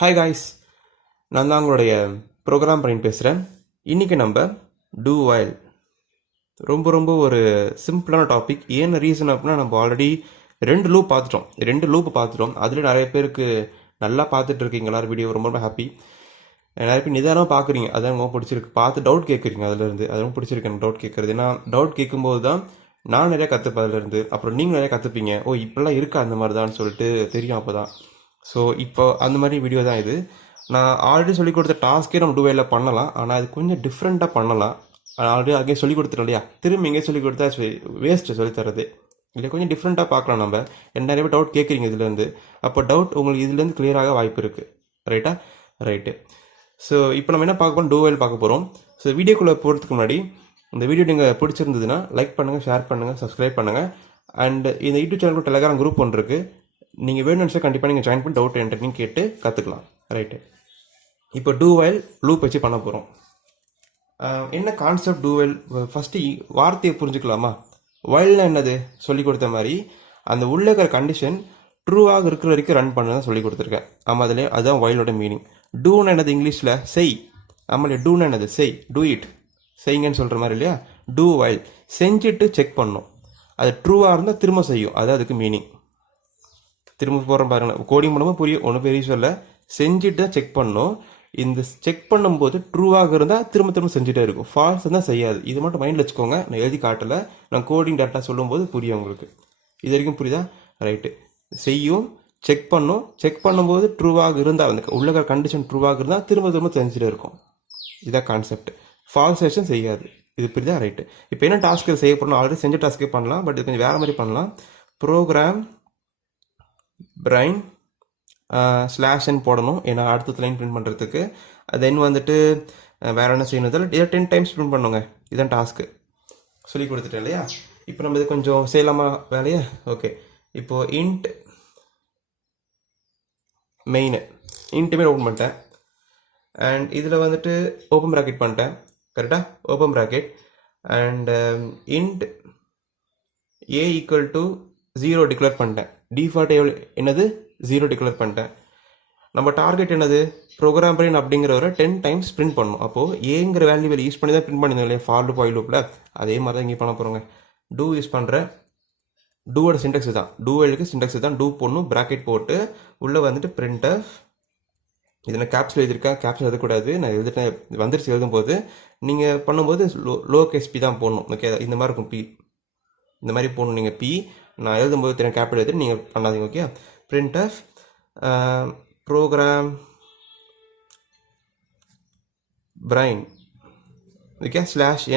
Hi guys, நான் தான் உங்களுடைய ப்ரோக்ராம் பண்ணி பேசுகிறேன். இன்றைக்கி நம்ம டூ வைல் ரொம்ப ரொம்ப ஒரு சிம்பிளான டாபிக். ஏன்னு ரீசன் அப்படின்னா, நம்ம ஆல்ரெடி ரெண்டு லூப் பார்த்துட்டோம். அதில் நிறைய பேருக்கு நல்லா பார்த்துட்டு இருக்கீங்க. எல்லாரும் வீடியோ ரொம்ப ரொம்ப ஹாப்பி. நிறைய பேர் நிதானமாக பார்க்குறீங்க, அதான் ரொம்ப பிடிச்சிருக்கு. பார்த்து டவுட் கேட்குறீங்க, அதுலேருந்து அதுவும் பிடிச்சிருக்கு எனக்கு டவுட் கேட்குறது. ஏன்னா டவுட் கேட்கும்போது தான் நான் நிறையா கற்றுப்பேன் அதுலேருந்து. அப்புறம் நீங்கள் நிறையா கற்றுப்பீங்க. ஓ இப்படிலாம் இருக்கா அந்த மாதிரி தான் சொல்லிட்டு தெரியும் அப்போ தான். ஸோ இப்போ அந்த மாதிரி வீடியோ தான் இது. நான் ஆல்ரெடி சொல்லிக் கொடுத்த டாஸ்க்கே நம்ம டூவேல பண்ணலாம், ஆனால் அது கொஞ்சம் டிஃப்ரெண்ட்டாக பண்ணலாம். ஆல்ரெடி அங்கே சொல்லிக் கொடுத்துட்டோம் இல்லையா, திரும்ப எங்கேயும் சொல்லிக் கொடுத்தா வேஸ்ட்டு சொல்லித்தரது இல்லை. கொஞ்சம் டிஃப்ரெண்ட்டாக பார்க்கலாம் நம்ம. நிறைய பேர் டவுட் கேட்குறீங்க இதுலேருந்து. அப்போ டவுட் உங்களுக்கு இதுலேருந்து கிளியராக வாய்ப்பு இருக்குது. ரைட்டா? ரைட்டு. ஸோ இப்போ நம்ம என்ன பார்க்க போகிறோம், டூவேல் பார்க்க போகிறோம். ஸோ வீடியோக்குள்ளே போகிறதுக்கு முன்னாடி இந்த வீடியோ நீங்கள் பிடிச்சிருந்ததுன்னா லைக் பண்ணுங்கள், ஷேர் பண்ணுங்கள், சப்ஸ்கிரைப் பண்ணுங்கள். அண்ட் இந்த யூடியூப் சேனலுக்கு டெலகிராம் குரூப் ஒன்று இருக்குது. நீங்கள் வேணும்னு கண்டிப்பாக நீங்கள் ஜாயின் பண்ணி டவுட் என்கிட்ட கேட்டு கற்றுக்கலாம். ரைட்டு. இப்போ டூ வைல் லூப் வச்சு பண்ண போகிறோம். என்ன கான்செப்ட் டூ வைல்? ஃபஸ்ட்டு வார்த்தையை புரிஞ்சுக்கலாமா? வைல்னா என்னது சொல்லி கொடுத்த மாதிரி அந்த உள்ள இருக்கிற கண்டிஷன் ட்ரூவாக இருக்கிற வரைக்கும் ரன் பண்ண தான் சொல்லி கொடுத்துருக்கேன். ஆமாம், அதில் அதுதான் வைலோட மீனிங். டூன்னு என்னது இங்கிலீஷில் செய். ஆமாம், டூன்னு என்னது செய், டூ இட், செய்யுங்கன்னு சொல்கிற மாதிரி இல்லையா? டூ வைல் செஞ்சுட்டு செக் பண்ணணும். அது ட்ரூவாக இருந்தால் திரும்ப செய்யும், அது அதுக்கு மீனிங். திரும்ப போகிறோம் பாருங்களேன், கோடிங் பண்ணும்போது புரியும், ஒன்றும் பெரிய சொல்ல. செஞ்சுட்டு தான் செக் பண்ணணும். இந்த செக் பண்ணும்போது ட்ரூவாக இருந்தால் திரும்ப திரும்ப செஞ்சுட்டே இருக்கும், ஃபால்ஸ் தான் செய்யாது. இது மட்டும் மைண்டில் வச்சுக்கோங்க. நான் எழுதி காட்டலை, நான் கோடிங் டேட்டா சொல்லும்போது புரியும் உங்களுக்கு. இது வரைக்கும் புரியுதா? ரைட்டு. செய்யும், செக் பண்ணும். செக் பண்ணும்போது ட்ரூவாக இருந்தால், அந்த உள்ள கண்டிஷன் ட்ரூவாக இருந்தால் திரும்ப திரும்ப செஞ்சுட்டே இருக்கும். இதுதான் கான்செப்ட். ஃபால்ஸ் ஆக்ஷன் செய்யாது. இது புரியுதா? ரைட்டு. இப்போ என்ன டாஸ்க்கு செய்ய போகிறோம்? ஆல்ரெடி செஞ்ச டாஸ்க்கே பண்ணலாம், பட் இது கொஞ்சம் வேறு மாதிரி பண்ணலாம். ப்ரோக்ராம் பிரைன் ஸ்லாஷ்ன்னு போடணும், ஏன்னா அடுத்த லைன் பிரிண்ட் பண்ணுறதுக்கு. தென் வந்துட்டு வேறு என்ன செய்யணும், இதில் 10 டைம்ஸ் பிரிண்ட் பண்ணுங்க. இதுதான் டாஸ்க்கு சொல்லி கொடுத்துட்டேன் இல்லையா? இப்போ நம்ம இது கொஞ்சம் செய்யலாமா வேலையை? ஓகே. இப்போது இன்ட் மெயின் ஓப்பன் பண்ணிட்டேன். அண்ட் இதில் வந்துட்டு ஓப்பன் ப்ராக்கெட் பண்ணிட்டேன். கரெக்டாக? Open bracket. And int A equal to 0 declare பண்ணிட்டேன். டிஃபால்ட் என்னது 0 டிக்ளேர் பண்ணிட்டேன். நம்ம டார்கெட் என்னது, ப்ரோக்ராம் பிரிண்ட் அப்படிங்கிற ஒரு 10 டைம்ஸ் பிரிண்ட் பண்ணணும். அப்போது ஏங்கிற வேல்யூ யூஸ் பண்ணி தான் பிரிண்ட் பண்ணியிருந்தோம் இல்லையா, ஃபார் லூப், வைல் லூப்பில். அதே மாதிரி தான் இங்கே பண்ண போகிறோங்க. டூ யூஸ் பண்ணுறேன். டூவோட சின்டெக்ஸ் தான், டூ வைலுக்கு சின்டெக்ஸ் தான். டூ போடணும், ப்ராக்கெட் போட்டு உள்ளே வந்துட்டு பிரிண்டஃப். இதில் நான் கேப்ஸில் எழுதியிருக்கேன், கேப்ஸில் எழுதக்கூடாது. நான் எழுதிட்டேன், வந்துருச்சு. எழுதும்போது நீங்கள் பண்ணும்போது லோ கேஸ்பி தான் போடணும். ஓகே, இந்த மாதிரி இருக்கும். பி இந்த மாதிரி போடணும் நீங்கள். பி நான் எழுதும்போது தெரியும், கேபிட்டல் எழுதிட்டு நீங்கள் பண்ணாதீங்க. Okay. Printf program brain, okay,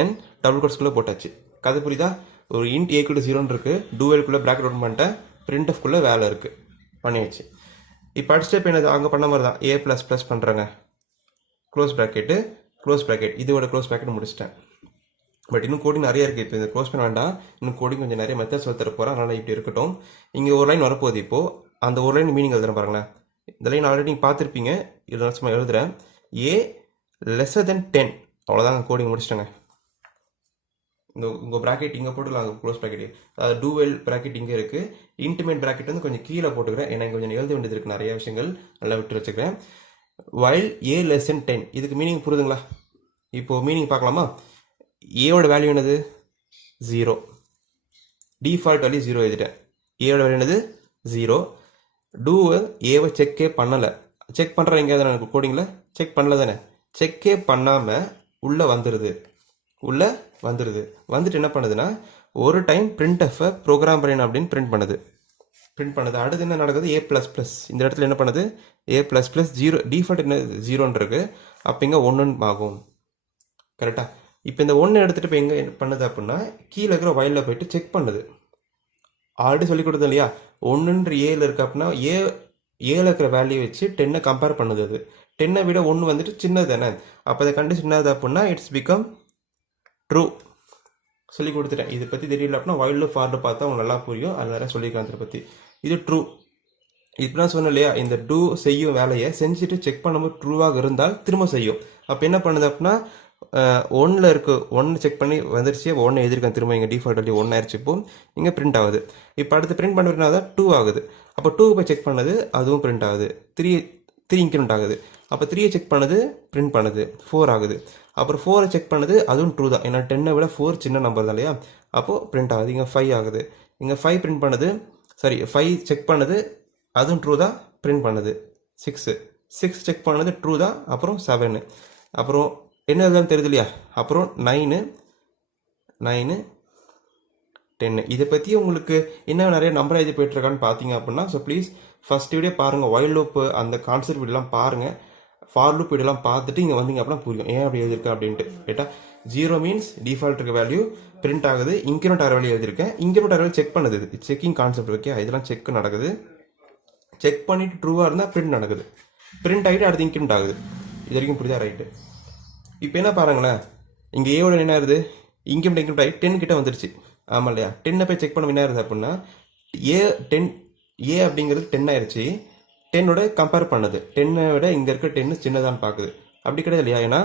/n double கோட்ஸ்குள்ளே போட்டாச்சு. கதை புரியுதா? ஒரு இன்ட் ஏக்குள்ள 0 இருக்குது, டூவேலுக்குள்ளே ப்ராக்கெட் ஓப்பன் பண்ணிட்டேன், பிரிண்டஃப்குள்ளே வேலை இருக்குது, பண்ணியாச்சு. இப்போ அடுத்த ஸ்டெப் என்னது, அங்கே பண்ண மாதிரி தான். ஏ ப்ளஸ் ப்ளஸ் பண்ணுறேங்க, க்ளோஸ் ப்ராக்கெட்டு, க்ளோஸ் ப்ராக்கெட். இதோட க்ளோஸ் ப்ராக்கெட் முடிச்சிட்டேன். பட் இன்னும் கோடிங் நிறைய இருக்குது. இப்போ இந்த க்ளோஸ் பண்ண வேண்டாம், இன்னும் கோடிங் கொஞ்சம் நிறைய மெத்தட்ஸ் சொல்லி தர போகிறேன். அதனால் இப்படி இருக்கட்டும். இங்கே ஒரு லைன் வரப்போகுது. இப்போது அந்த ஒரு லைன் மீனிங் எழுதுறேன் பாருங்களேன். இந்த லைன் ஆல்ரெடி நீங்கள் பார்த்துருப்பீங்க. இதில் சும்மா எழுதுகிறேன். ஏ லெஸ்ஸர் தென் 10, அவ்வளோதாங்க. கோடிங் முடிச்சிட்டேங்க. இந்த உங்கள் ப்ராக்கெட் இங்கே போட்டுக்கலாம், க்ளோஸ் ப்ராக்கெட். டூவெல் ப்ராக்கெட் இங்கே இருக்குது. இன்டிமேட் ப்ராக்கெட் வந்து கொஞ்சம் கீழே போட்டுக்கிறேன், ஏன்னா கொஞ்சம் எழுத வேண்டியது இருக்குது, நிறைய விஷயங்கள் நல்லா விட்டு வச்சுக்கிறேன். வைல் ஏ லெஸ் தென் 10, இதுக்கு மீனிங் புரியுதுங்களா? இப்போது மீனிங் பார்க்கலாமா? ஏவோட வேல்யூ என்னது, 0. டிஃபால்ட் வேல்யூ 0 எழுதிட்டேன். ஏவோட வேல்யூ என்னது, 0. டூவை ஏவை செக்கே பண்ணலை. செக் பண்ணுறேன் எங்கேயாவது எனக்கு கோடிங்கில் செக் பண்ணல தானே. செக்கே பண்ணாமல் உள்ளே வந்துடுது. வந்துட்டு என்ன பண்ணுதுன்னா, ஒரு டைம் பிரிண்ட்எஃப்பை ப்ரோக்ராம் பிரைன் அப்படின்னு பிரிண்ட் பண்ணுது. அடுத்து என்ன நடக்குது, ஏ ப்ளஸ் ப்ளஸ். இந்த இடத்துல என்ன பண்ணுது, ஏ ப்ளஸ் ப்ளஸ் 0. டிஃபால்ட் என்ன 0ன்னு இருக்குது, அப்போ இங்கே 1 ஆகும். கரெக்டாக? இப்போ இந்த 1 எடுத்துகிட்டு இப்போ எங்கே பண்ணுது அப்படின்னா, கீழே இருக்கிற வயலில் போயிட்டு செக் பண்ணுது. ஆல்ரெடி சொல்லி கொடுத்தோம் இல்லையா, 1 ஏல இருக்கு அப்படின்னா ஏல இருக்கிற வேல்யூ வச்சு 10 கம்பேர் பண்ணுது. அது 10 விட 1 வந்துட்டு சின்னது தானே. அப்போ அதை கண்டிஷன் என்னது அப்படின்னா, இட்ஸ் பிகம் ட்ரூ. சொல்லி கொடுத்துட்டேன். இதை பற்றி தெரியல அப்படின்னா வைல்டு ஃபார்டு பார்த்தா உங்களுக்கு நல்லா புரியும். அது நிறையா சொல்லியிருக்கேன் அதை பற்றி. இது ட்ரூ. இப்போ நான் சொன்னேன் இல்லையா, இந்த டூ செய்யும் வேலையை செஞ்சுட்டு செக் பண்ணும்போது ட்ரூவாக இருந்தால் திரும்ப செய்யும். அப்போ என்ன பண்ணுது அப்படின்னா, 1ல் இருக்குது, 1 செக் பண்ணி வந்துருச்சு. 1 எழுதிருக்கேன், திரும்ப இங்கே டிஃபால்ட் வேல்யூ 1 ஆயிடுச்சு. இப்போ இங்கே பிரிண்ட் ஆகுது. இப்போ அடுத்து பிரிண்ட் பண்ணுறதுனால தான் 2 ஆகுது. அப்போ 2 போய் செக் பண்ணது, அதுவும் பிரிண்ட் ஆகுது. 3 இன்க்ரிமெண்ட் ஆகுது. அப்போ 3 செக் பண்ணுது, பிரிண்ட் பண்ணுது, 4 ஆகுது. அப்புறம் 4 செக் பண்ணுது, அதுவும் ட்ரூ தான், ஏன்னா 10 விட 4 சின்ன நம்பர் தான் இல்லையா. அப்போது பிரிண்ட் ஆகுது. இங்கே 5 ஆகுது. இங்கே 5 பிரிண்ட் பண்ணுது, சாரி 5 செக் பண்ணுது, அதுவும் ட்ரூ தான், பிரிண்ட் பண்ணுது. 6 செக் பண்ணது ட்ரூ தான், அப்புறம் 7. அப்புறம் என்ன இதுதான் தெரியுது இல்லையா. அப்புறம் 9, 10. இதை பற்றி உங்களுக்கு இன்னும் நிறைய நம்பர் எழுதி போயிட்டுருக்கான்னு பார்த்தீங்க அப்படின்னா, ஸோ ப்ளீஸ் ஃபஸ்ட் வீடியோ பாருங்கள், வைல்ட் லூப்பு அந்த கான்செப்ட் வீடியோலாம் பாருங்கள், ஃபார் லூப் வீடியோலாம் பார்த்துட்டு இங்கே வந்தீங்க அப்படின்னா புரியும் ஏன் அப்படி எழுதிருக்கு அப்படின்ட்டு. ரைட்டா. 0 மீன்ஸ் டிஃபால்ட் இருக்க வேல்யூ பிரிண்ட் ஆகுது, இன்க்ரிமெண்ட் ஆகிற வேல்யூ எழுதியிருக்கேன். இன்க்ரிமெண்ட் ஆகிற வேல்யூ செக் பண்ணுது, செக்கிங் கான்செப்ட் ஓகே. இதெல்லாம் செக் நடக்குது. செக் பண்ணிவிட்டு ட்ரூவாக இருந்தால் பிரிண்ட் நடக்குது, பிரிண்ட் ஆகிட்டு அடுத்து இன்க்ரிமெண்ட் ஆகுது. இது வரைக்கும் புரியுதா. ரைட்டு. இப்போ என்ன பாருங்களேன், இங்கே ஏவோட என்ன ஆகுது, இன்க்ரிமெண்ட் ஆகி 10 கிட்ட வந்துருச்சு. ஆமாம் இல்லையா. 10 போய் செக் பண்ண என்ன ஆகுது அப்படின்னா ஏ அப்படிங்கிறது 10 ஆயிடுச்சு. 10 கம்பேர் பண்ணுது, 10 விட இங்கே இருக்க 10 சின்னதான்னு பார்க்குது. அப்படி கிடையாது இல்லையா, ஏன்னா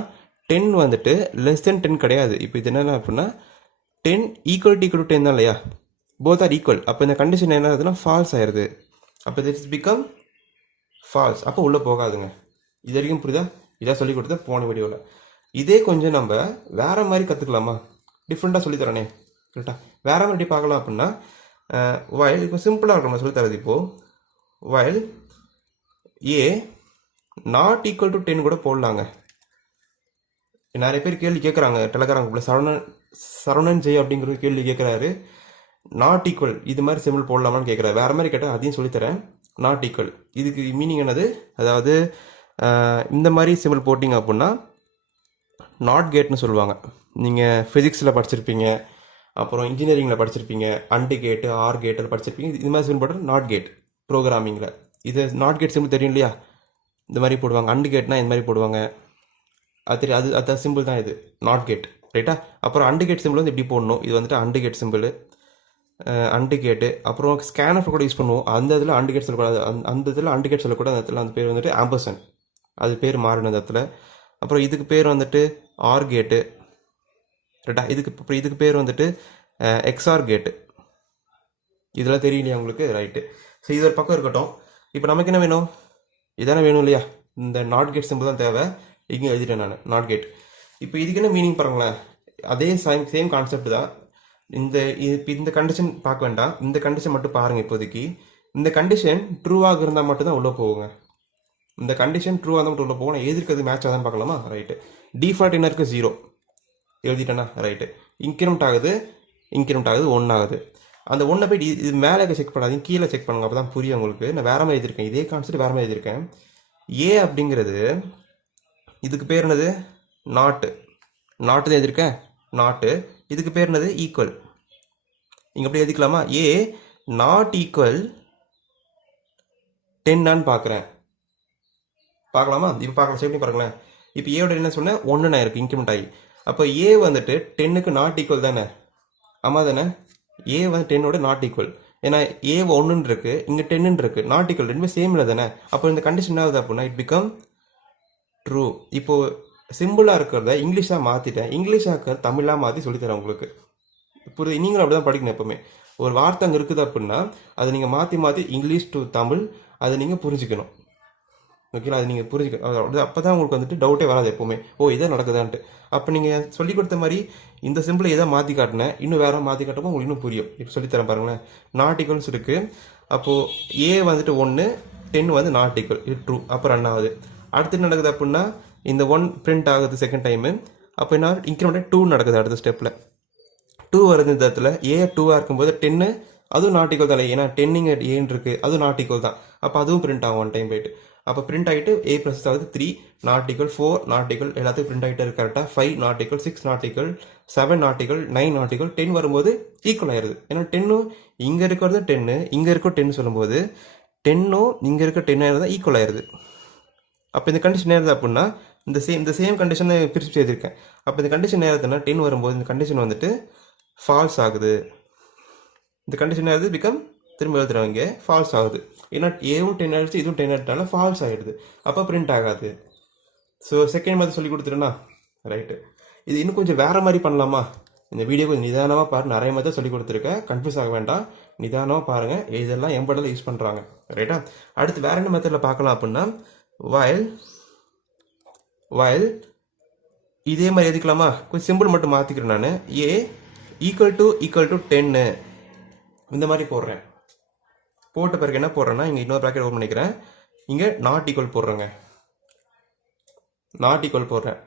10 வந்துட்டு லெஸ் தென் 10 கிடையாது. இப்போ இது என்ன அப்படின்னா 10 ஈக்குவல் டு 10 தான் இல்லையா, போத் ஆர் ஈக்குவல். அப்போ இந்த கண்டிஷன் என்ன ஆகுதுன்னா ஃபால்ஸ் ஆயிடுது. அப்போ திஸ் பிகம் ஃபால்ஸ். அப்போ உள்ளே போகாதுங்க. இது வரைக்கும் புரியுதா. இதான் சொல்லி கொடுத்தேன் போன வீடியோவில். இதே கொஞ்சம் நம்ம வேற மாதிரி கற்றுக்கலாமா, டிஃப்ரெண்ட்டாக சொல்லித்தரேனே. கரெக்டா. வேற மாதிரி எப்படி பார்க்கலாம் அப்படின்னா, வைல் இப்போ சிம்பிளாக இருக்கும் நான் சொல்லித்தரது. இப்போது while A not equal to 10 கூட போடலாங்க. நிறைய பேர் கேள்வி கேட்குறாங்க டெலகிராம் குரூப்பில். சரவணன் ஜெய் அப்படிங்கிற கேள்வி கேட்குறாரு, நாட் ஈக்குவல் இது மாதிரி சிம்பிள் போடலாமான்னு கேட்குறாரு. வேறு மாதிரி கேட்டால் அதையும் சொல்லித்தரேன். நாட் ஈக்குவல் இதுக்கு மீனிங் என்னது, அதாவது இந்த மாதிரி சிம்பிள் போட்டிங்க அப்படின்னா நாட் கேட்னு சொல்லுவாங்க. நீங்கள் ஃபிசிக்ஸில் படிச்சிருப்பீங்க, அப்புறம் இன்ஜினியரிங்கில் படிச்சிருப்பீங்க, அண்டு கேட்டு ஆர் கேட்டில் படிச்சிருப்பீங்க. இது மாதிரி சிம்பிள் போட்டு நாட் கேட் ப்ரோக்ராமிங்கில். இது நாட் கேட் சிம்பிள் தெரியும் இல்லையா, இந்த மாதிரி போடுவாங்க. அண்டு கேட்னா இந்த மாதிரி போடுவாங்க, அது தெரியும். அது சிம்பிள் தான் இது நாட் கேட். ரைட்டா. அப்புறம் அண்டு கேட் சிம்பிள் வந்து இப்படி போடணும். இது வந்துட்டு அண்டு கேட் சிம்பிள், அண்டு கேட்டு. அப்புறம் ஸ்கேனர் கூட யூஸ் பண்ணுவோம். அந்த இதில் அண்டு கேட் சொல்லக்கூடாது, அந்த இதில் அண்டு கேட் சொல்லக்கூடாது. அந்த இடத்துல அந்த பேர் வந்துட்டு ஆம்பர்சன், அது பேர் மாறின இடத்துல. அப்புறம் இதுக்கு பேர் வந்துட்டு ஆர் கேட்டு. ரைட்டா. இதுக்கு பேர் வந்துட்டு எக்ஸ்ஆர் கேட்டு. இதெல்லாம் தெரியலையா உங்களுக்கு. ரைட்டு. ஸோ இது ஒரு பக்கம் இருக்கட்டும். இப்போ நமக்கு என்ன வேணும், இதானே வேணும் இல்லையா. இந்த நாட் கேட் சிம்பிள் தான் தேவை. இங்கே எழுதிட்டேன் நான் நாட் கேட். இப்போ இதுக்கு என்ன மீனிங் பாருங்களேன், அதே சேம் கான்செப்ட் தான். இந்த கண்டிஷன் பார்க்க வேண்டாம், இந்த கண்டிஷன் மட்டும் பாருங்கள் இப்போதைக்கு. இந்த கண்டிஷன் ட்ரூவாக இருந்தால் மட்டும்தான் உள்ளே போகுங்க. இந்த கண்டிஷன் ட்ரூவாக இருந்தால் மட்டும் உள்ளே போகும். நான் எதிர்க்கிறது மேட்ச் ஆகுதான்னு பார்க்கலாமா. ரைட்டு. டிஃபால்ட் என்ன இருக்குது, 0 எழுதிட்டேன்னா. ரைட்டு. இன்க்ரிமெண்ட் ஆகுது 1 ஆகுது. அந்த 1 போய் இது மேலே செக் பண்ணாதீங்க, கீழே செக் பண்ணுங்க, அப்போ தான் புரியும் உங்களுக்கு. நான் வேற மாதிரி எழுதியிருக்கேன், இதே கான்செப்ட் வேற மாதிரி எழுதியிருக்கேன். ஏ அப்படிங்கிறது இதுக்கு பேர் என்னது, நாட்டு தான் எழுதியிருக்கேன், நாட்டு. இதுக்கு பேர் என்னது, ஈக்குவல். இங்கே எப்படி எழுதிக்கலாமா, ஏ நாட் ஈக்குவல் 10 பார்க்குறேன். பார்க்கலாமா. இப்போ பார்க்கலாம், சேஃப்டி பாருங்களேன். இப்போ ஏவோட என்ன சொன்னேன், 1 இருக்கு இன்க்ரிமெண்ட் ஆகி. அப்போ ஏ வந்துட்டு 10க்கு நாட் ஈக்குவல் தானே. ஆமாம் தானே. ஏ வந்து 10 நாட் ஈக்குவல், ஏன்னா ஏ 1 இருக்கு, இங்கே 10 இருக்கு, நாட் ஈக்குவல், ரெண்டுமே சேம் இல்லை தானே. அப்போ இந்த கண்டிஷன் என்ன ஆகுது அப்படின்னா இட் பிகம் ட்ரூ. இப்போது சிம்பிளாக இருக்கிறத இங்கிலீஷாக மாற்றிட்டேன், இங்கிலீஷாக இருக்கிற தமிழாக மாற்றி சொல்லித்தரேன் உங்களுக்கு. புரியுது. நீங்களும் அப்படி தான் படிக்கணும் எப்பவுமே. ஒரு வார்த்தை அங்கே இருக்குது அப்படின்னா அதை நீங்கள் மாற்றி இங்கிலீஷ் டு தமிழ் அதை நீங்கள் புரிஞ்சுக்கணும். ஓகேங்களா. அது நீங்கள் புரிஞ்சுக்கணும். அப்போ தான் உங்களுக்கு வந்துட்டு டவுட்டே வராது எப்போவுமே, ஓ இதை நடக்குதான்ட்டு. அப்போ நீங்கள் சொல்லி கொடுத்த மாதிரி இந்த சிம்பிளை எதை மாற்றி காட்டினேன், இன்னும் வேற மாற்றி காட்டப்போ உங்களுக்கு இன்னும் புரியும். இப்போ சொல்லித்தரேன் பாருங்களேன். நாட் ஈக்குவல்ஸ் இருக்குது. அப்போது ஏ வந்துட்டு 1, 10 வந்து நாட் ஈக்குவல், இது ட்ரூ. அப்போ ரன் ஆகுது. அடுத்து என்ன நடக்குது அப்படின்னா இந்த 1 பிரிண்ட் ஆகுது செகண்ட் டைமு. அப்போ என்ன இன்க்ரிமெண்ட் 2 நடக்குது அடுத்த ஸ்டெப்பில். 2 வருது. இந்த இடத்துல ஏ 2ஆக இருக்கும்போது 10 அதுவும் நாட் ஈக்குவல் தான், ஏன்னா 10 இங்கே ஏன்னு இருக்குது, அதுவும் நாட் ஈக்குவல் தான். அப்போ அதுவும் பிரிண்ட் ஆகும் 1 டைம் போயிட்டு. அப்போ பிரிண்ட் ஆகிட்டு ஏ ப்ளஸ் ஆகுது 3 நாட் ஈக்குவல், 4 நாட் ஈக்குவல், எல்லாத்தையும் பிரிண்ட் ஆகிட்டு இருக்கு கரெக்டாக. 5 not equal, 6 not equal, 7 not equal, 9 not equal, 10 வரும்போது ஈக்குவல் ஆயிடுது. ஏன்னா 10 இங்கே இருக்கிறது 10 இங்கே இருக்க 10 சொல்லும்போது 10 இங்கே இருக்க 10 ஆயிடுது, ஈக்குவல் ஆயிடுது. அப்போ இந்த கண்டிஷன் நேருது அப்படின்னா இந்த சேம் கண்டிஷனை பிரித்து எழுதியிருக்கேன். அப்போ இந்த கண்டிஷன் நேரத்துனா 10 வரும்போது இந்த கண்டிஷன் வந்துட்டு ஃபால்ஸ் ஆகுது. இந்த கண்டிஷன் நேரது பிகம் திரும்ப எழுதுறவங்க ஃபால்ஸ் ஆகுது. ஏன்னா ஏவும் 10 ஆகிடுச்சு, இதுவும் 10 ஆகிட்டால ஃபால்ஸ் ஆகிடுது. அப்போ பிரிண்ட் ஆகாது. ஸோ செகண்ட் மாதிரி சொல்லி கொடுத்துட்டேன்னா ரைட்டு. இது இன்னும் கொஞ்சம் வேறு மாதிரி பண்ணலாமா. இந்த வீடியோ கொஞ்சம் நிதானமாக பாரு, நிறைய மாதிரி சொல்லி கொடுத்துருக்கேன், கன்ஃபியூஸ் ஆக வேண்டாம், நிதானமாக பாருங்கள். இதெல்லாம் எம்படெல்லாம் யூஸ் பண்ணுறாங்க. ரைட்டா. அடுத்து வேறு என்ன மெத்தடில் பார்க்கலாம் அப்படின்னா while while இதே மாதிரி எழுதிக்கலாமா? கொஞ்சம் சிம்பிள் மட்டும் மாற்றிக்கிறேன் நான். ஏ ஈக்குவல் டு 10 இந்த மாதிரி போடுறேன். போட்ட பிறகு என்ன போடுறேன்னா இங்கே இன்னொரு ப்ராக்கெட் ஓப்பன் பண்ணிக்கிறேன். இங்கே நாட் ஈக்குவல் போடுறேங்க. நாட் ஈக்குவல் போடுறேன்.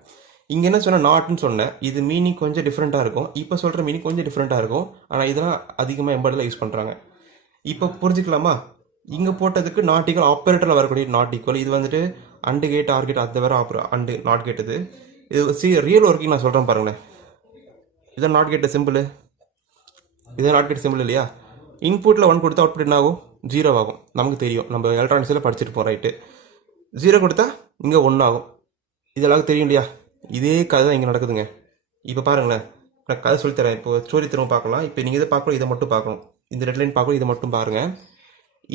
இங்கே என்ன சொன்னால் நாட்னு சொன்னேன். இது மீனிங் கொஞ்சம் டிஃப்ரெண்ட்டாக இருக்கும். இப்போ சொல்கிற மீனிங் கொஞ்சம் டிஃப்ரெண்ட்டாக இருக்கும். ஆனால் இதெல்லாம் அதிகமாக எம்பர்டில் யூஸ் பண்ணுறாங்க. இப்போ புரிஞ்சுக்கலாமா? இங்கே போட்டதுக்கு நாட் ஈக்குவல் ஆப்பரேட்டரில் வரக்கூடிய நாட் ஈக்குவல். இது வந்துட்டு அண்டு கேட் ஆர் கேட் அது வேறு அண்டு நாட் கேட். இது ரியல் ஒர்க்கிங் நான் சொல்கிறேன் பாருங்களேன். இதான் நாட் கேட் சிம்பிள். இதான் நாட் கேட் சிம்பிள் இல்லையா? இன்புட்டில் 1 கொடுத்தா அவுட்புட் என்ன ஆகும்? 0 ஆகும். நமக்கு தெரியும், நம்ம எலக்ட்ரானிக்ஸில் படிச்சிருப்போம். ரைட்டு. 0 கொடுத்தா இங்கே 1 ஆகும். இதெல்லாம் தெரியும் இல்லையா? இதே கதை தான் இங்கே நடக்குதுங்க. இப்போ பாருங்களேன், நான் கதை சொல்லித்தரேன். இப்போ ஸ்டோரி திரும்ப பார்க்கலாம். இப்போ நீங்கள் இதை பார்க்கணும், இதை மட்டும் பார்க்கணும். இந்த ரெட் லைன் பார்க்கணும், இதை மட்டும் பாருங்கள்.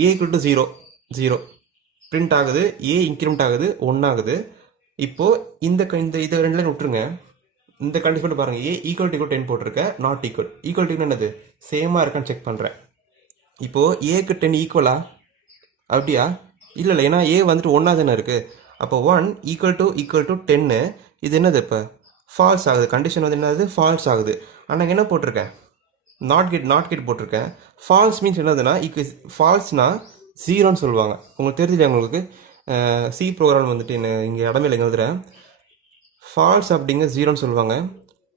ஏ ஈக்குவல் டு 0 பிரிண்ட் ஆகுது. ஏ இன்க்ரிமெண்ட் ஆகுது, 1 ஆகுது. இப்போது இதை 2 லைன் விட்டுருங்க. இந்த கண்டிஷன் மட்டும் பாருங்கள். ஏ ஈக்குவல் டு 10 போட்டிருக்கேன். நாட் ஈக்குவல் டு என்னது? சேமாக இருக்கான்னு செக் பண்ணுறேன். இப்போது ஏக்கு 10 ஈக்குவலா? அப்படியா? இல்லை, ஏன்னா ஏ வந்துட்டு 1 தானே இருக்குது. அப்போ 1 ஈக்குவல் டு 10 இது என்னது? இப்போ ஃபால்ஸ் ஆகுது. கண்டிஷன் வந்து என்னது? ஃபால்ஸ் ஆகுது. ஆனால் என்ன போட்டிருக்கேன்? நாட் கேட் போட்டிருக்கேன். ஃபால்ஸ் மீன்ஸ் என்னதுன்னா, ஃபால்ஸ்னா 0ன்னு சொல்லுவாங்க. உங்களுக்கு தெரிஞ்சில்லையா? உங்களுக்கு சி ப்ரோக்ராம் வந்துட்டு என்ன இங்கே இடமே இல்லை எழுதுறேன். ஃபால்ஸ் அப்படிங்க 0ன்னு சொல்லுவாங்க.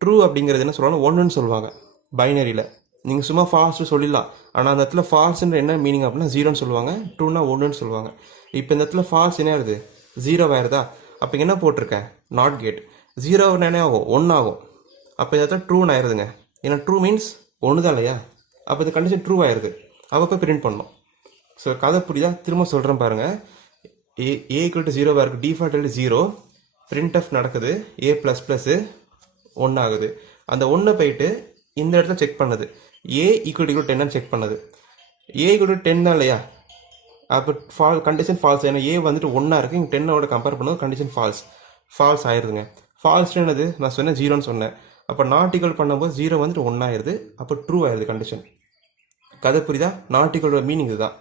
ட்ரூ அப்படிங்கிறது என்ன சொல்லுவாங்க? 1ன்னு சொல்லுவாங்க பைனரியில். நீங்கள் சும்மா ஃபால்ஸ்னு சொல்லிடலாம். ஆனால் அந்த இடத்துல ஃபால்ஸ்ன்ற என்ன மீனிங் அப்படின்னா 0ன்னு சொல்லுவாங்க. ட்ரூனா 1ன்னு சொல்லுவாங்க. இப்போ இந்த இடத்துல ஃபால்ஸ் என்ன ஆகுது? 0 ஆயிருதா? அப்போ என்ன போட்டிருக்கேன்? Not gate. 0 என்ன ஆகும்? 1 ஆகும். அப்போ இந்த இடத்துல ட்ரூன்னு ஆயிருதுங்க. ஏன்னா ட்ரூ மீன்ஸ் 1 தான் இல்லையா? அப்போ இந்த கண்டிஷன் ட்ரூ ஆயிருது. அப்போ போய் பிரிண்ட் பண்ணணும். ஸோ கதை புரியுதா? திரும்ப சொல்கிறேன் பாருங்கள். ஏ ஈக்குவல் டு 0 இருக்குது. டிஃபால்ட் 0. பிரிண்ட் எஃப் நடக்குது. ஏ ப்ளஸ் 1 ஆகுது. அந்த 1 போயிட்டு இந்த இடத்துல செக் பண்ணுது. ஏ ஈக்குவல் டு 10 செக் பண்ணுது. ஏ ஈக்குவல் டு 10 தான் இல்லையா? அப்போ கண்டிஷன் ஃபால்ஸ். ஏன்னா ஏ வந்துட்டு 1 இருக்குது. இங்கே 10ஓட கம்பேர் பண்ணும்போது கண்டிஷன் ஃபால்ஸ் ஆயிடுதுங்க. ஃபால்ஸ் என்னது? நான் சொன்னேன் 0ன்னு சொன்னேன். அப்போ நாட் ஈக்குவல் பண்ணும்போது 0 வந்துட்டு 1 ஆயிடுது. அப்போ ட்ரூ ஆயிடுது கண்டிஷன். கதை புரியுதா? நாட் ஈக்குவல் மீனிங் இதுதான்.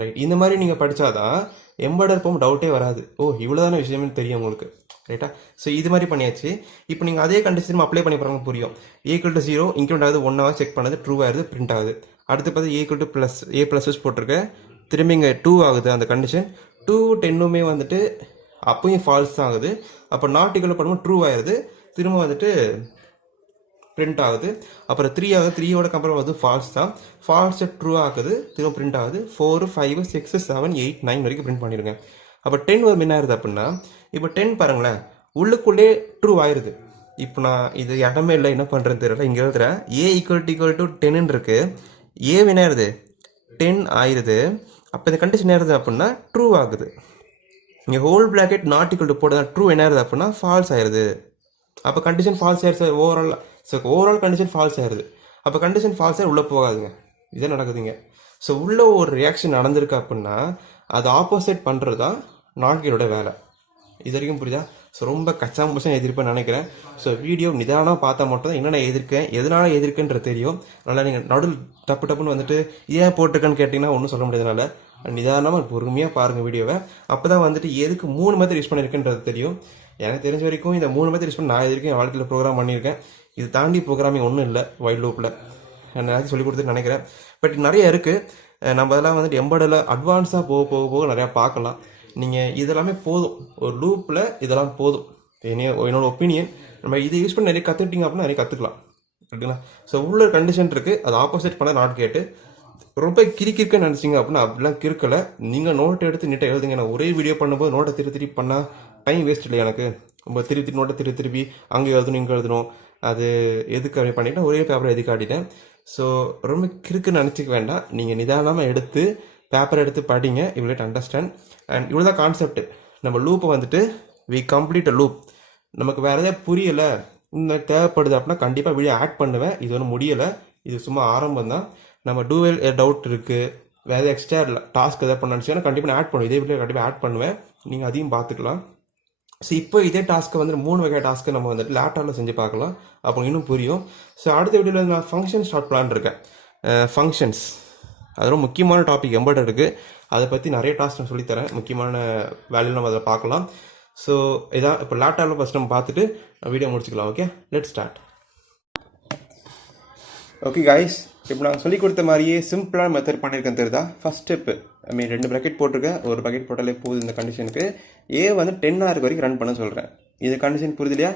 ரைட். இந்த மாதிரி நீங்கள் படித்தாதான் எம்பர்டர் போகும் டவுட்டே வராது. ஓ இவ்வளோதான விஷயமே தெரியும் உங்களுக்கு. ரைட்டா? ஸோ இது மாதிரி பண்ணியாச்சு. இப்போ நீங்கள் அதே கண்டிஷன் அப்ளை பண்ணி பாருங்க, புரியும். ஈக்குவல் டு 0 இன்க்ரிமெண்ட் ஆகுது, 1 செக் பண்ணது, ட்ரூ ஆகுது, பிரிண்ட் ஆகுது. அடுத்து பார்த்து equal to plus A plus போட்டிருக்கேன். திரும்பி இங்கே 2 ஆகுது. அந்த கண்டிஷன் 2 10 வந்துட்டு அப்பயும் ஃபால்ஸ் தான் ஆகுது. அப்போ நாட் ஈக்குவல் பண்ணும்போது ட்ரூ ஆயிடுது. திரும்ப வந்துட்டு பிரிண்ட் ஆகுது. அப்புறம் 3 ஆகுது. 3ஓட கம்பேர் ஆகுது ஃபால்ஸ் தான். ஃபால்ஸ் ட்ரூ ஆகுது, திரும்ப பிரிண்ட் ஆகுது. 4 5 6 7 8 9 வரைக்கும் பிரிண்ட் பண்ணிடுங்க. அப்போ 10 ஒரு என்ன ஆயிருது அப்படின்னா, இப்போ 10 பாருங்களேன், உள்ளுக்குள்ளே ட்ரூ ஆயிருது. இப்போ நான் இது இடமே இல்லை, என்ன பண்ணுறேன்னு தெரியல. இங்கே எழுதுறேன். ஏ ஈக்குவல் டு 10 இருக்கு. ஏ என்ன ஆயிருது? 10 ஆயிருது. அப்போ இந்த கண்டிஷன் ஆயிருது அப்படின்னா ட்ரூ ஆகுது. இங்கே whole bracket not equal to போட்டு ட்ரூ என்ன ஆயிருது அப்படின்னா ஃபால்ஸ் ஆயிருது. அப்போ கண்டிஷன் ஃபால்ஸ் ஆயிடுச்சு ஓவரால் கண்டிஷன் ஃபால்ஸ் ஆயிடுது. அப்போ கண்டிஷன் ஃபால்ஸ் ஆகி உள்ளே போகாதுங்க. இதே நடக்குதுங்க. ஸோ உள்ள ஒரு ரியாக்ஷன் நடந்திருக்கு அப்படின்னா அது ஆப்போசிட் பண்ணுறது தான் நாட் கேட்டோட வேலை. இது வரைக்கும் புரியுதா? ஸோ ரொம்ப கச்சாம்பூசம் எதிர்ப்பேன்னு நினைக்கிறேன். ஸோ வீடியோ நிதானமாக பார்த்தா மட்டும் தான் என்னென்ன எதிர்க்கேன், எதனால் எதிர்க்குன்ற தெரியும். அதனால் நீங்கள் நடுவில் டப்புன்னு வந்துட்டு ஏன் போட்டிருக்கேன்னு கேட்டிங்கன்னா ஒன்றும் சொல்ல முடியாதனால நிதானமாக பொறுமையாக பாருங்கள் வீடியோவை. அப்போ தான் வந்துட்டு எதுக்கு 3 மெத்தட் யூஸ் பண்ணியிருக்கேன்றது தெரியும். எனக்கு தெரிஞ்ச வரைக்கும் இந்த 3 மெத்தட் யூஸ் பண்ணி நான் எதிர்க்கும் என் வாழ்க்கையில் ப்ரோக்ராம் பண்ணியிருக்கேன். இது தாண்டி ப்ரோக்ராமிங் ஒன்றும் இல்லை வைல்ட் லூப்பில். நான் சொல்லி கொடுத்துட்டு நினைக்கிறேன். பட் நிறைய இருக்குது. நம்ம அதெல்லாம் வந்துட்டு எம்பர்டில் அட்வான்ஸாக போக நிறையா பார்க்கலாம். நீங்கள் இதெல்லாமே போதும், ஒரு லூப்பில் இதெல்லாம் போதும். என்னோட ஒப்பீனியன். நம்ம இதை யூஸ் பண்ணி நிறைய கற்றுக்கிட்டீங்க அப்படின்னா நிறைய கற்றுக்கலாம். ஓகேங்களா? ஸோ உள்ள கண்டிஷன் இருக்குது, அது ஆப்போசிட் பண்ண நாட் கேட்டு. ரொம்ப கிறுக்கிருக்க நினச்சிங்க அப்படின்னா அப்படிலாம் கிறுக்கலை. நீங்கள் நோட்டை எடுத்து நீட்டாக எழுதுங்க. நான் ஒரே வீடியோ பண்ணும்போது நோட்டை திருப்பி பண்ணால் டைம் வேஸ்ட் இல்லை எனக்கு. ரொம்ப திருப்பி நோட்டை திருப்பி அங்கே எழுதணும் இங்கே எழுதணும். அது எதுக்கு அப்படி பண்ணிட்டேன், ஒரே பேப்பரை எதுக்கு காட்டிட்டேன். ஸோ ரொம்ப கிறுக்குன்னு நினச்சிக்க வேண்டாம். நீங்கள் நிதானமாக எடுத்து பேப்பரை எடுத்து படிங்க. You will understand. அண்ட் இவ்வளோ தான் கான்செப்ட். நம்ம லூப்பை வந்துட்டு வி கம்ப்ளீட் அ லூப். நமக்கு வேறு எதாவது புரியலை, இந்த தேவைப்படுது அப்படின்னா கண்டிப்பாக வீடியோ ஆட் பண்ணுவேன். இது ஒன்றும் முடியலை, இது சும்மா ஆரம்பம் தான். நம்ம டூவெல் டவுட் இருக்குது, வேறு எக்ஸ்ட்ரா டாஸ்க் எதாவது பண்ண நினச்சிங்கன்னா கண்டிப்பாக நான் ஆட் பண்ணுவேன். இதே வீடியோ கண்டிப்பாக ஆட் பண்ணுவேன், நீங்கள் அதையும் பார்த்துக்கலாம். ஸோ இப்போ இதே டாஸ்க்கை வந்து 3 வகை டாஸ்க்கு நம்ம வந்துட்டு லேப்டாப்பில் செஞ்சு பார்க்கலாம். அப்போ இன்னும் புரியும். ஸோ அடுத்த வீடியோவில் நான் ஃபங்க்ஷன் ஸ்டார்ட் பண்ணலான்னு இருக்கேன். ஃபங்க்ஷன்ஸ் அது ரொம்ப முக்கியமான டாபிக் எம்பர்டர் இருக்குது. அதை பற்றி நிறைய டாஸ்க் நான் சொல்லித்தரேன், முக்கியமான வேல்யூ நம்ம அதை பார்க்கலாம். ஸோ இதான் இப்போ லேப்டாப்பில் ஃபஸ்ட் நம்ம பார்த்துட்டு வீடியோ முடிச்சுக்கலாம். Okay, let start. Okay guys, இப்போ நான் சொல்லிக் கொடுத்த மாதிரியே சிம்பிளான மெத்தட் பண்ணியிருக்கேன் தெரியுதா. ஃபஸ்ட் ஸ்டெப்பு ரெண்டு ப்ராக்கெட் போட்டிருக்கேன், ஒரு ப்ராக்கெட் போட்டாலே போகுது இந்த கண்டிஷனுக்கு. ஏ வந்து 10 hours வரைக்கும் ரன் பண்ண சொல்கிறேன். இது கண்டிஷன் புரியுதுலையா?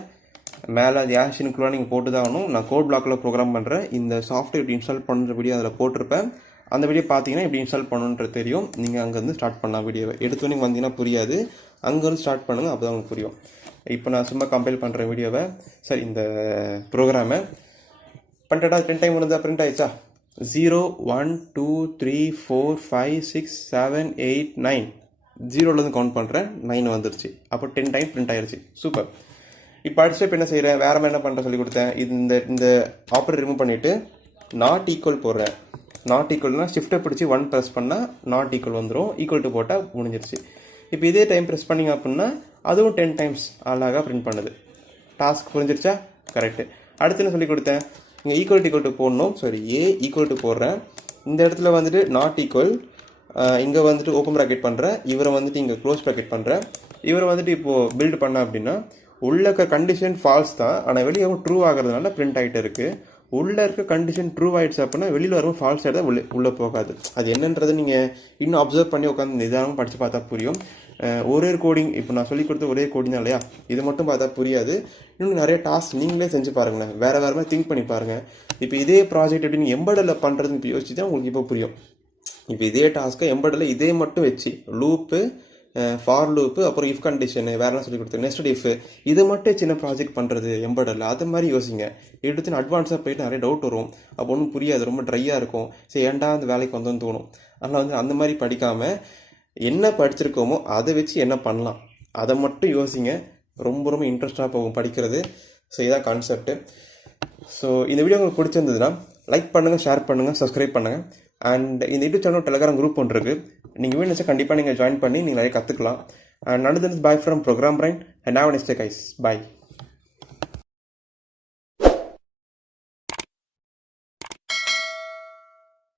மேலே அது ஆஷினுக்குள்ளே நீங்கள் போட்டு தான் ஆகணும். நான் கோட் பிளாக்கில் ப்ரோக்ராம் பண்ணுறேன். இந்த சாஃப்ட்வேர் இப்படி இன்ஸ்டால் பண்ணுற வீடியோ அதில் போட்டிருப்பேன். அந்த வீடியோ பார்த்தீங்கன்னா இப்படி இன்ஸ்டால் பண்ணணுன்றது தெரியும். நீங்கள் அங்கேருந்து ஸ்டார்ட் பண்ணலாம். வீடியோவை எடுத்தோன்னே வந்தீங்கன்னா புரியாது, அங்கேருந்து ஸ்டார்ட் பண்ணுங்கள், அப்போ தான் உங்களுக்கு புரியும். இப்போ நான் சும்மா கம்பைல் பண்ணுற வீடியோவை, சரி இந்த ப்ரோக்ராமை பண்ணிட்டா 10 டைம் வந்து பிரிண்ட் ஆயிடுச்சா? 0 1 2 3 4 5 6 7 8 9 0லேருந்து கவுண்ட் பண்ணுறேன், 9 வந்துருச்சு. அப்போ 10 டைம் பிரிண்ட் ஆயிடுச்சு. சூப்பர். இப்போ அடுத்த ஸ்டெப் என்ன செய்கிறேன், வேறு மாதிரி என்ன பண்ணுற சொல்லி கொடுத்தேன். இது இந்த ஆப்ரேட்டர் ரிமூவ் பண்ணிவிட்டு நாட் ஈக்குவல் போடுறேன். நாட் ஈக்குவல்னா ஷிஃப்ட்டை பிடிச்சி 1 ப்ரெஸ் பண்ணால் நாட் ஈக்குவல் வந்துடும். ஈக்குவல் டு போட்டால் முடிஞ்சிருச்சு. இப்போ இதே டைம் ப்ரெஸ் பண்ணிங்க அப்படின்னா அதுவும் 10 டைம்ஸ் அழகாக பிரிண்ட் பண்ணுது. டாஸ்க் புரிஞ்சிருச்சா? கரெக்டு. அடுத்து என்ன சொல்லி கொடுத்தேன், இங்கே ஈக்குவல் டு போடணும். சரி, ஏ ஈக்குவல் டு போடுறேன். இந்த இடத்துல வந்துட்டு நாட் ஈக்குவல், இங்கே வந்துட்டு ஓப்பன் ப்ராக்கெட் பண்ணுறேன். இவரை வந்துட்டு இங்கே க்ளோஸ் ப்ராக்கெட் பண்ணுறேன். இவரை வந்துட்டு இப்போது பில்டு பண்ண அப்படின்னா உள்ள இருக்க கண்டிஷன் ஃபால்ஸ் தான், ஆனால் வெளியே ட்ரூ ஆகிறதுனால பிரிண்ட் ஆகிட்டு இருக்குது. உள்ளே இருக்க கண்டிஷன் ட்ரூ ஆகிடுச்சு அப்படின்னா வெளியில் வரும் ஃபால்ஸ் ஆகிட்டு உள்ளே போகாது. அது என்னன்றது நீங்கள் இன்னும் அப்சர்வ் பண்ணி உட்காந்து நிதானமாக படித்து பார்த்தா புரியும். ஒரே கோடிங் இப்போ நான் சொல்லி கொடுத்த ஒரே கோடிங் தான் இல்லையா, இது மட்டும் பார்த்தா புரியாது. இன்னும் நிறைய டாஸ்க் நீங்களே செஞ்சு பாருங்களேன், வேறு மாதிரி திங்க் பண்ணி பாருங்கள். இப்போ இதே ப்ராஜெக்ட் எப்படின்னு எம்பெடில் பண்ணுறதுன்னு இப்போ யோசிச்சு தான் உங்களுக்கு இப்போ புரியும். இப்போ இதே டாஸ்க்கை எம்பெடில் இதே மட்டும் வச்சு லூப்பு, ஃபார் லூப்பு, அப்புறம் இஃப் கண்டிஷனு, வேறெல்லாம் சொல்லி கொடுத்தேன், நெஸ்டட் இஃப், இது மட்டும் சின்ன ப்ராஜெக்ட் பண்ணுறது எம்பெடில், அது மாதிரி யோசிங்க. எடுத்துன்னு அட்வான்ஸாக போயிட்டு நிறைய டவுட் வரும், அப்போ ஒன்றும் புரியாது, ரொம்ப ட்ரையாக இருக்கும். சரி ஏன்டா அந்த வேலைக்கு வந்தோன்னு தோணும். ஆனால் வந்து அந்த மாதிரி படிக்காமல் என்ன படிச்சிருக்கோமோ அதை வச்சு என்ன பண்ணலாம் அதை மட்டும் யோசிங்க. ரொம்ப ரொம்ப இன்ட்ரெஸ்டாக போகும் படிக்கிறது. ஸோ இதான் கான்செப்ட்டு. ஸோ இந்த வீடியோ உங்களுக்கு பிடிச்சிருந்ததுன்னா லைக் பண்ணுங்கள், ஷேர் பண்ணுங்கள், சப்ஸ்கிரைப் பண்ணுங்கள். அண்ட் இந்த யூடியூப் சேனல் டெலகிராம் குரூப் ஒன்று இருக்குது, நீங்கள் வேணும்னா கண்டிப்பாக நீங்கள் ஜாயின் பண்ணி நீங்கள் நிறைய கற்றுக்கலாம். அண்ட் நடுதல் bye from program brain and have a nice day guys. Bye.